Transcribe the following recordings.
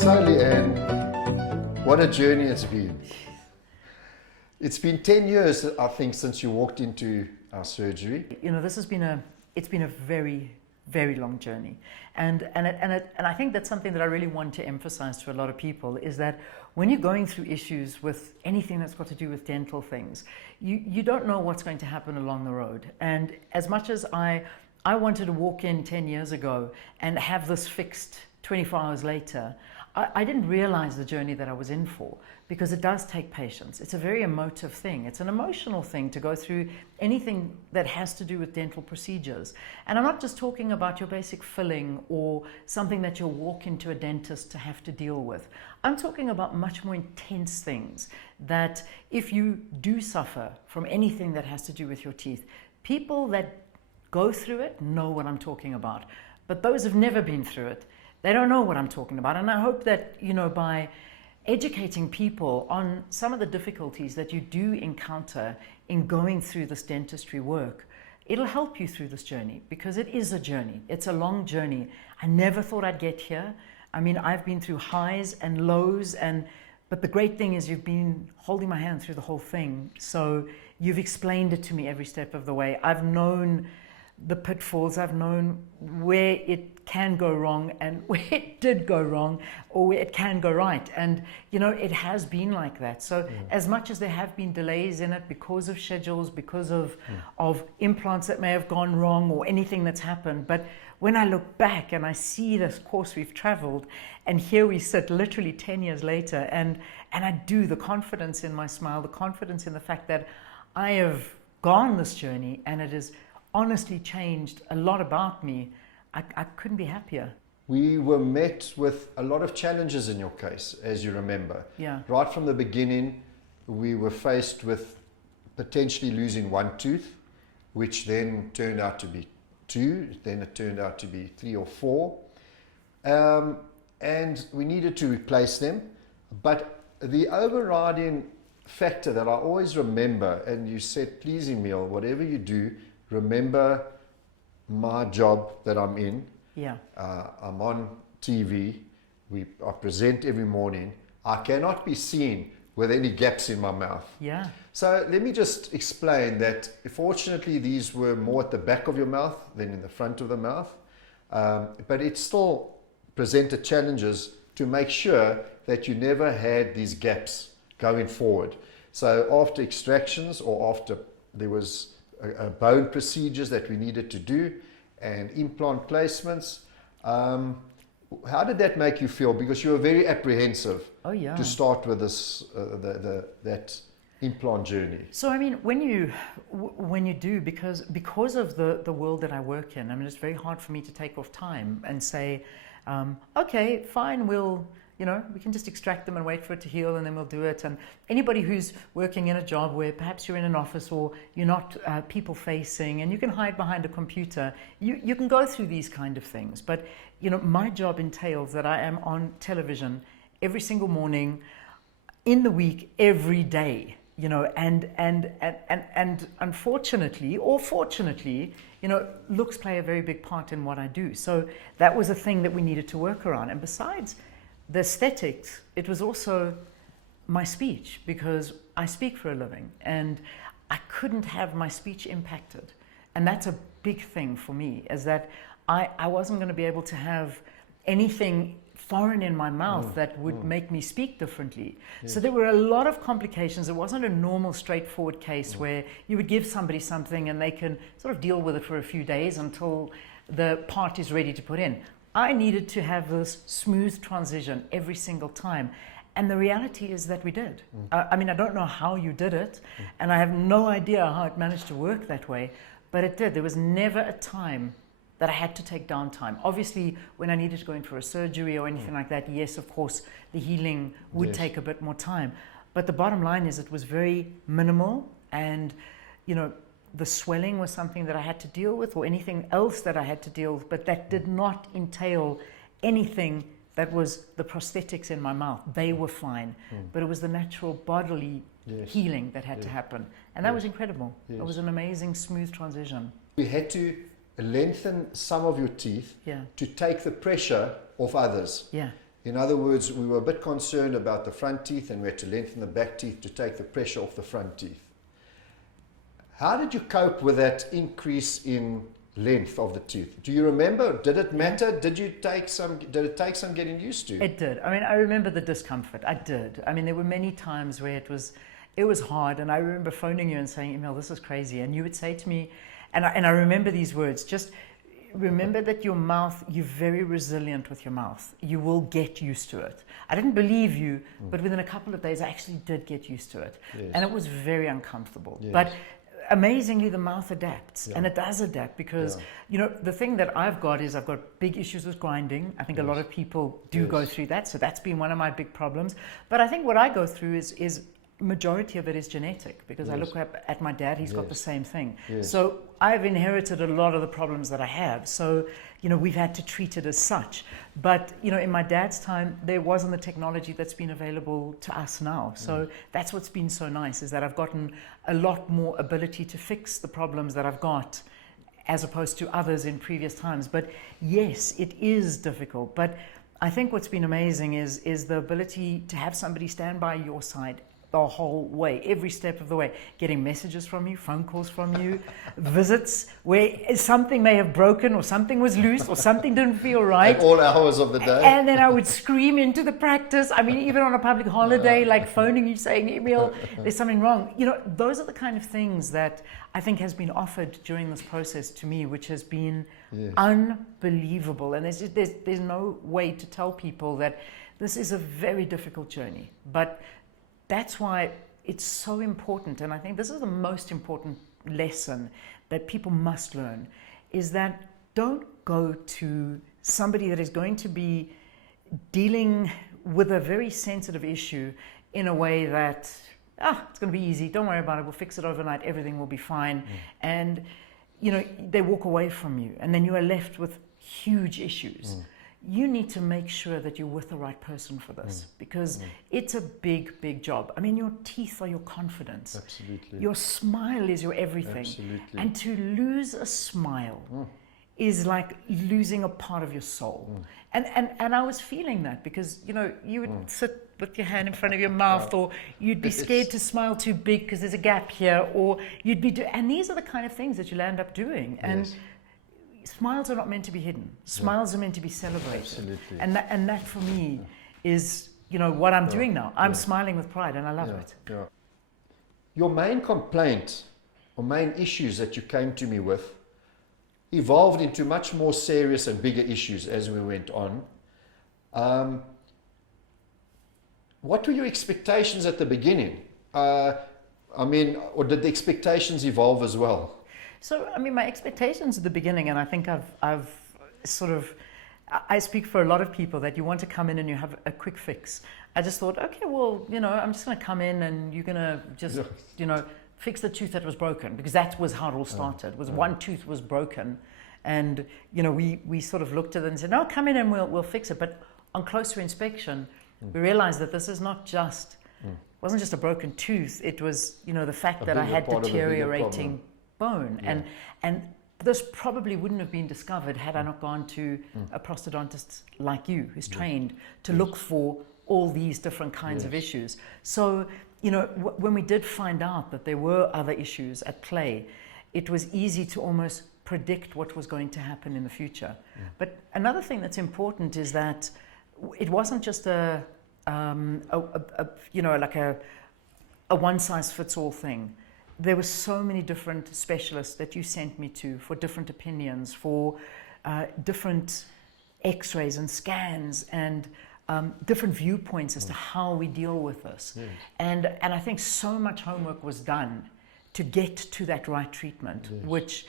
So Leanne, what a journey it's been. It's been 10 years, I think, since you walked into our surgery. You know, it's been a very, very long journey. And I think that's something that I really want to emphasize to a lot of people, is that when you're going through issues with anything that's got to do with dental things, you don't know what's going to happen along the road. And as much as I wanted to walk in 10 years ago and have this fixed 24 hours later, I didn't realize the journey that I was in for, because it does take patience. It's a very emotive thing. It's an emotional thing to go through anything that has to do with dental procedures. And I'm not just talking about your basic filling or something that you'll walk into a dentist to have to deal with. I'm talking about much more intense things that if you do suffer from anything that has to do with your teeth, people that go through it know what I'm talking about. But those who've never been through it, they don't know what I'm talking about. And I hope that, you know, by educating people on some of the difficulties that you do encounter in going through this dentistry work, it'll help you through this journey, because it is a journey. It's a long journey. I never thought I'd get here. I mean, I've been through highs and lows, but the great thing is you've been holding my hand through the whole thing. So you've explained it to me every step of the way. I've known the pitfalls, I've known where it can go wrong and where it did go wrong, or where it can go right. And, you know, it has been like that. So as much as there have been delays in it because of schedules, because of implants that may have gone wrong or anything that's happened, but when I look back and I see this course we've traveled, and here we sit literally 10 years later, and I do, the confidence in my smile, the confidence in the fact that I have gone this journey, and it has honestly changed a lot about me, I couldn't be happier. We were met with a lot of challenges in your case, as you remember. Yeah. Right from the beginning, we were faced with potentially losing one tooth, which then turned out to be 2, then it turned out to be 3 or 4. And we needed to replace them. But the overriding factor that I always remember, and you said, please Emile, whatever you do, remember my job that I'm in. Yeah. I'm on TV. I present every morning. I cannot be seen with any gaps in my mouth. Yeah. So let me just explain that fortunately these were more at the back of your mouth than in the front of the mouth. But it still presented challenges to make sure that you never had these gaps going forward. So after extractions, or after there was bone procedures that we needed to do and implant placements, how did that make you feel? Because you were very apprehensive to start with this that implant journey. So I mean, when you do, because of the world that I work in, I mean, it's very hard for me to take off time and say, okay, fine, we can just extract them and wait for it to heal, and then we'll do it. And anybody who's working in a job where perhaps you're in an office or you're not people facing and you can hide behind a computer, you can go through these kind of things. But, you know, my job entails that I am on television every single morning, in the week, every day, you know, and unfortunately or fortunately, you know, looks play a very big part in what I do. So that was a thing that we needed to work around. And besides the aesthetics, it was also my speech, because I speak for a living and I couldn't have my speech impacted. And that's a big thing for me, is that I wasn't going to be able to have anything foreign in my mouth that would make me speak differently. Yes. So there were a lot of complications. It wasn't a normal, straightforward case where you would give somebody something and they can sort of deal with it for a few days until the part is ready to put in. I needed to have this smooth transition every single time. And the reality is that we did. I mean, I don't know how you did it, and I have no idea how it managed to work that way, but it did. There was never a time that I had to take downtime. Obviously, when I needed to go in for a surgery or anything like that, yes, of course, the healing would take a bit more time. But the bottom line is it was very minimal, and, you know, the swelling was something that I had to deal with, or anything else that I had to deal with, but that did not entail anything that was the prosthetics in my mouth. They were fine, but it was the natural bodily healing that had to happen. And that was incredible. It was an amazing, smooth transition. We had to lengthen some of your teeth to take the pressure off others. In other words, we were a bit concerned about the front teeth, and we had to lengthen the back teeth to take the pressure off the front teeth. How did you cope with that increase in length of the tooth? Do you remember? Did it matter? Did it take some getting used to? It did. I mean, I remember the discomfort. I did. I mean, there were many times where it was hard, and I remember phoning you and saying, Emile, this is crazy. And you would say to me, and I remember these words, just remember that your mouth, you're very resilient with your mouth. You will get used to it. I didn't believe you, but within a couple of days, I actually did get used to it. Yes. And it was very uncomfortable. Yes. But amazingly, the mouth adapts, Yeah. and it does adapt because, you know, the thing that I've got is I've got big issues with grinding. I think a lot of people do go through that, so that's been one of my big problems. But I think what I go through is majority of it is genetic, because I look at my dad, he's got the same thing. So I've inherited a lot of the problems that I have. So, you know, we've had to treat it as such. But, you know, in my dad's time, there wasn't the technology that's been available to us now. So that's what's been so nice, is that I've gotten a lot more ability to fix the problems that I've got, as opposed to others in previous times. But yes, it is difficult. But I think what's been amazing is the ability to have somebody stand by your side the whole way, every step of the way, getting messages from you, phone calls from you, visits where something may have broken or something was loose or something didn't feel right. At all hours of the day. And then I would scream into the practice. I mean, even on a public holiday, like phoning you saying, Emile, there's something wrong. You know, those are the kind of things that I think has been offered during this process to me, which has been unbelievable. And there's no way to tell people that this is a very difficult journey. But that's why it's so important, and I think this is the most important lesson that people must learn, is that don't go to somebody that is going to be dealing with a very sensitive issue in a way that, it's going to be easy, don't worry about it, we'll fix it overnight, everything will be fine. And, you know, they walk away from you, and then you are left with huge issues. You need to make sure that you're with the right person for this, because it's a big, big job. I mean, your teeth are your confidence. Absolutely. Your smile is your everything. Absolutely. And to lose a smile is like losing a part of your soul. And I was feeling that, because, you know, you would sit with your hand in front of your mouth, or you'd be scared to smile too big because there's a gap here, or you'd be and these are the kind of things that you'll end up doing. And smiles are not meant to be hidden. Smiles are meant to be celebrated. Absolutely. And that for me is, you know, what I'm doing now. I'm smiling with pride, and I love it. Yeah. Your main complaint or main issues that you came to me with evolved into much more serious and bigger issues as we went on. What were your expectations at the beginning? I mean, or did the expectations evolve as well? So, I mean, my expectations at the beginning, and I think I've sort of, I speak for a lot of people, that you want to come in and you have a quick fix. I just thought, okay, well, you know, I'm just going to come in and you're going to just, you know, fix the tooth that was broken, because that was how it all started, was one tooth was broken. And, you know, we sort of looked at it and said, no, come in and we'll fix it. But on closer inspection, we realized that this is not just, wasn't just a broken tooth. It was, you know, the fact that I had deteriorating bone, and this probably wouldn't have been discovered had I not gone to a prosthodontist like you, who's trained to look for all these different kinds of issues. So, you know, when we did find out that there were other issues at play, it was easy to almost predict what was going to happen in the future. But another thing that's important is that it wasn't just a you know, like a one-size-fits-all thing. There were so many different specialists that you sent me to for different opinions, for different x-rays and scans, and different viewpoints as to how we deal with this. And I think so much homework was done to get to that right treatment, which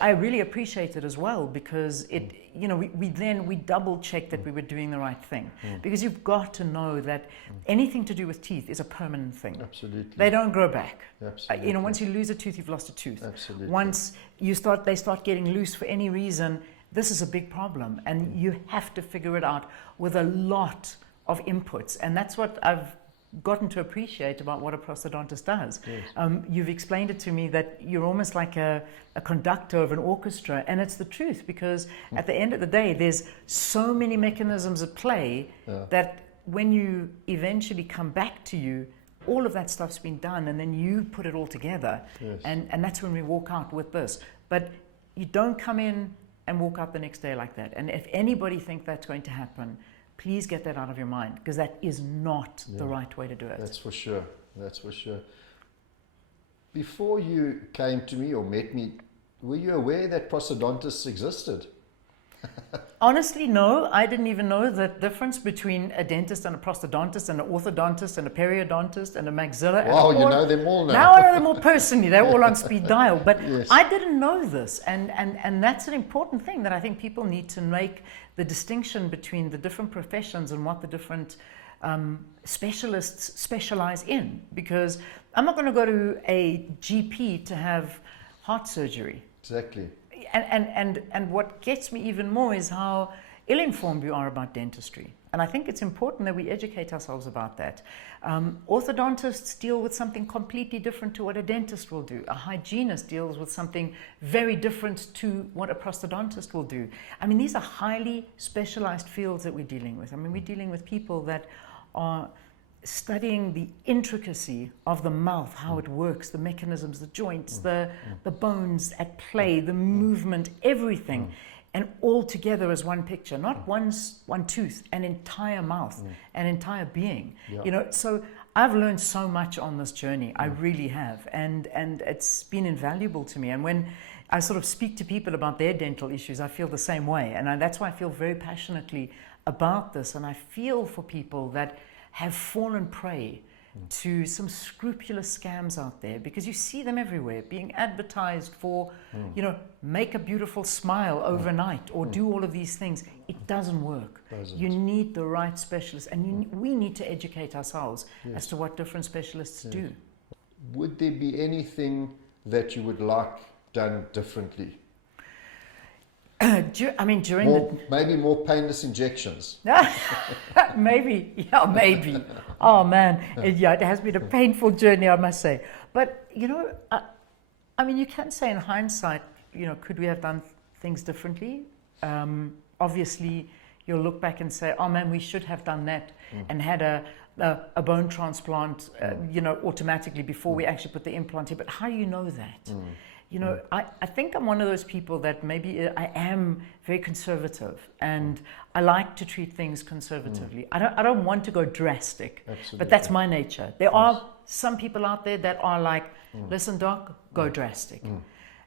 I really appreciated as well, because it, you know, we double checked that we were doing the right thing, because you've got to know that anything to do with teeth is a permanent thing. Absolutely. They don't grow back. Absolutely. You know, once you lose a tooth, you've lost a tooth. Absolutely. Once they start getting loose for any reason, this is a big problem, and you have to figure it out with a lot of inputs. And that's what I've gotten to appreciate about what a prosthodontist does. Yes. You've explained it to me that you're almost like a conductor of an orchestra, and it's the truth, because at the end of the day, there's so many mechanisms at play that when you eventually come back to you, all of that stuff's been done, and then you put it all together. Yes. And that's when we walk out with this. But you don't come in and walk out the next day like that. And if anybody thinks that's going to happen, please get that out of your mind, because that is not the right way to do it. That's for sure. That's for sure. Before you came to me or met me, were you aware that prosthodontists existed? Honestly, no. I didn't even know the difference between a dentist and a prosthodontist and an orthodontist and a periodontist and a maxilla. Wow, you know them all now. Now I know them all personally. They're all on speed dial. But Yes. I didn't know this. And that's an important thing that I think people need to make, the distinction between the different professions and what the different specialists specialize in. Because I'm not going to go to a GP to have heart surgery. Exactly. And what gets me even more is how ill-informed we are about dentistry. And I think it's important that we educate ourselves about that. Orthodontists deal with something completely different to what a dentist will do. A hygienist deals with something very different to what a prosthodontist will do. I mean, these are highly specialized fields that we're dealing with. I mean, we're dealing with people that are studying the intricacy of the mouth, how it works, the mechanisms, the joints, the bones at play, the movement, everything, and all together as one picture, not one tooth, an entire mouth, an entire being. Yeah. You know, so I've learned so much on this journey. I really have, and it's been invaluable to me. And when I sort of speak to people about their dental issues, I feel the same way, and that's why I feel very passionately about this. And I feel for people that have fallen prey to some scrupulous scams out there, because you see them everywhere being advertised for, you know, make a beautiful smile overnight or do all of these things. It doesn't work. You need the right specialist, and we need to educate ourselves as to what different specialists do. Would there be anything that you would like done differently? I mean, during Maybe more painless injections. maybe. Oh man, it has been a painful journey, I must say. But you know, I mean, you can say in hindsight, you know, could we have done things differently? Obviously, you'll look back and say, oh man, we should have done that and had a bone transplant, you know, automatically before we actually put the implant in. But how do you know that? You know, I think I'm one of those people that maybe I am very conservative, and I like to treat things conservatively. I don't want to go drastic, but that's my nature. There are some people out there that are like, listen, doc, go drastic.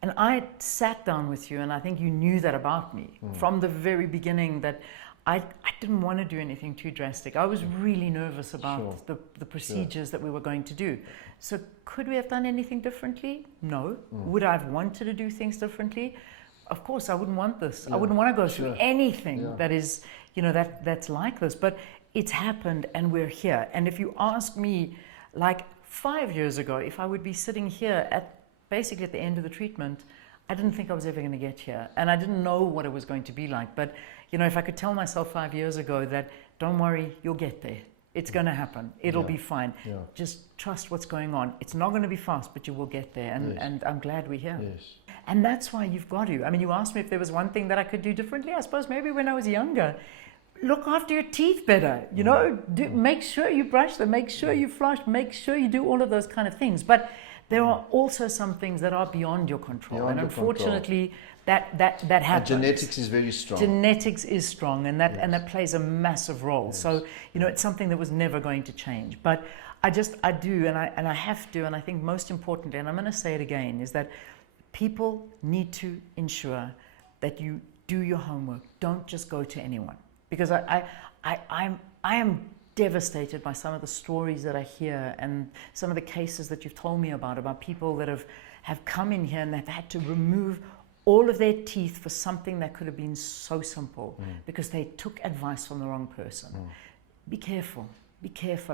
And I sat down with you, and I think you knew that about me from the very beginning, that I didn't want to do anything too drastic. I was really nervous about the procedures that we were going to do. So could we have done anything differently? No. Would I have wanted to do things differently? Of course, I wouldn't want this. I wouldn't want to go through anything that is, you know, that's like this. But it's happened, and we're here. And if you ask me, like 5 years ago, if I would be sitting here basically at the end of the treatment, I didn't think I was ever going to get here, and I didn't know what it was going to be like. But you know, if I could tell myself 5 years ago that, don't worry, you'll get there. It's going to happen. It'll be fine. Just trust what's going on. It's not going to be fast, but you will get there. And I'm glad we're here. And that's why you've got to. I mean, you asked me if there was one thing that I could do differently. I suppose maybe when I was younger, look after your teeth better. You know, make sure you brush them, make sure you floss, make sure you do all of those kind of things. But there are also some things that are beyond your control, and unfortunately, that happens. And genetics is very strong. Genetics is strong, and that plays a massive role. So you know, it's something that was never going to change. But I do, and I have to, and I think most importantly, and I'm going to say it again, is that people need to ensure that you do your homework. Don't just go to anyone, because I am devastated by some of the stories that I hear and some of the cases that you've told me about people that have come in here and they've had to remove all of their teeth for something that could have been so simple because they took advice from the wrong person. Be careful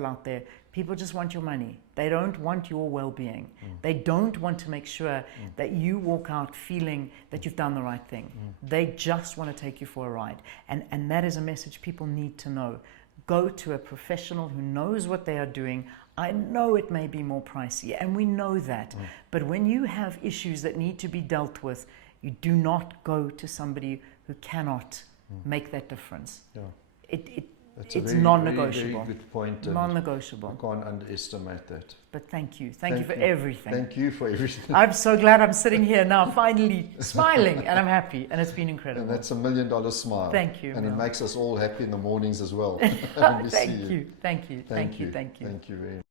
out there. People just want your money. They don't want your well-being. They don't want to make sure that you walk out feeling that you've done the right thing. They just want to take you for a ride. And that is a message people need to know. go to a professional who knows what they are doing. I know it may be more pricey, and we know that. But when you have issues that need to be dealt with, you do not go to somebody who cannot make that difference. Yeah. It's a very, non-negotiable. very good point. and Non-negotiable. I can't underestimate that. But thank you. Thank you for everything. Thank you for everything. I'm so glad I'm sitting here now, finally smiling, and I'm happy, and it's been incredible. And that's $1 million smile. Thank you. And it Emile. makes us all happy in the mornings as well. when we see Thank you. Thank you. Thank you. Thank you. Thank you very much.